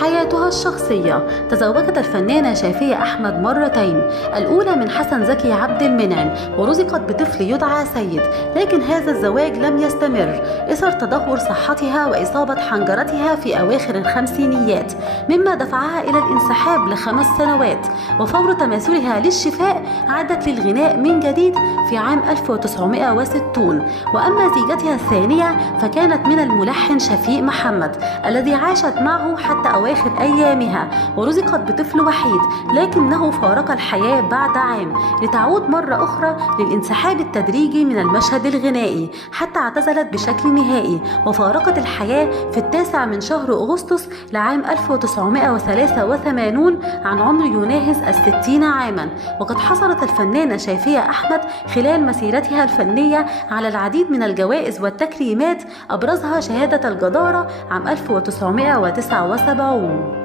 حياتها الشخصية. تزوجت الفنانة شافية أحمد مرتين، الأولى من حسن زكي عبد المنعم ورزقت بطفل يدعى سيد، لكن هذا الزواج لم يستمر إثر تدهور صحتها وإصابة حنجرتها في أواخر الخمسينيات، مما دفعها إلى الانسحاب ل5 سنوات. وفور تماثلها للشفاء عادت للغناء من جديد في عام 1960. وأما زيجتها الثانية فكانت من الملحن شفيق محمد الذي عاشت معه حتى أواخر أيامها، ورزقت بطفل وحيد، لكنه فارق الحياة بعد عام لتعود مرة أخرى للانسحاب التدريجي من المشهد الغنائي حتى اعتزلت بشكل نهائي، وفارقت الحياة في 9 من شهر أغسطس لعام 1983 عن عمر يناهز 60 عاما. وقد حصلت الفنانة شافية أحمد خلال مسيرتها الفنية على العديد من الجوائز والتكريمات، أبرزها شهادة الجدارة عام 1979.